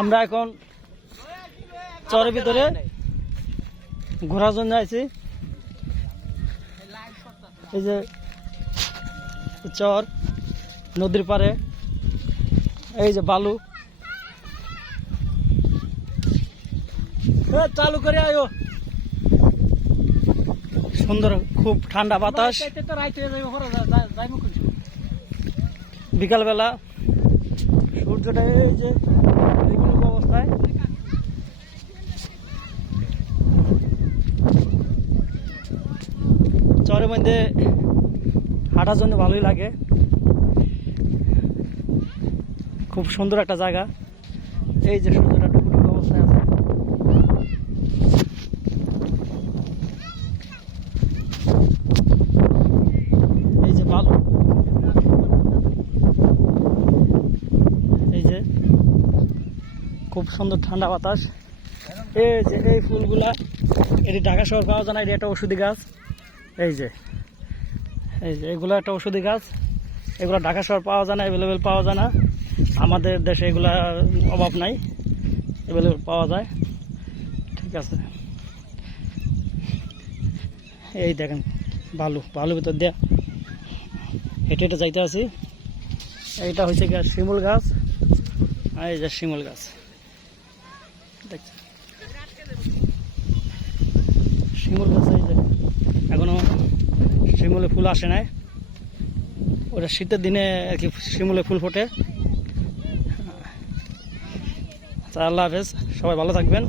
আমরা এখন চরের ভিতরে ঘোরার জন্য আইছি। এই যে চর, নদীর পাড়ে, এই যে বালু। চালু করে আয়ো। সুন্দর, খুব ঠান্ডা বাতাস। বিকালবেলা সূর্যটা এই যে অবস্থায়। চরের মধ্যে হাঁটার জন্য ভালোই লাগে, খুব সুন্দর একটা জায়গা। এই যে সূর্যটা টুকটুক অবস্থায় আছে। এই যে বালু, এই যে খুব সুন্দর ঠান্ডা বাতাস। এই যে এই ফুলগুলা, এটি ঢাকা শহর পাওয়া যায় না, এটি একটা ওষুধি গাছ। এই যে এগুলো একটা ওষুধি গাছ, এগুলো ঢাকা শহর পাওয়া যায় না, অ্যাভেলেবেল পাওয়া যায় না। আমাদের দেশে এগুলার অভাব নাই, অ্যাভেলেবেল পাওয়া যায়। ঠিক আছে, এই দেখেন বালুর ভিতর দিয়ে হেঁটে হেঁটে যাইতে আছি। এইটা হচ্ছে কি শিমুল গাছ, আর এই যে শিমুল গাছ দেখছেন। শিমুল গাছ এই যে এখনো শিমুলে ফুল আসে নাই, ওটা শীতের দিনে আর কি শিমুলে ফুল ফোটে। আল্লাহ হাফেজ, সবাই ভালো থাকবেন।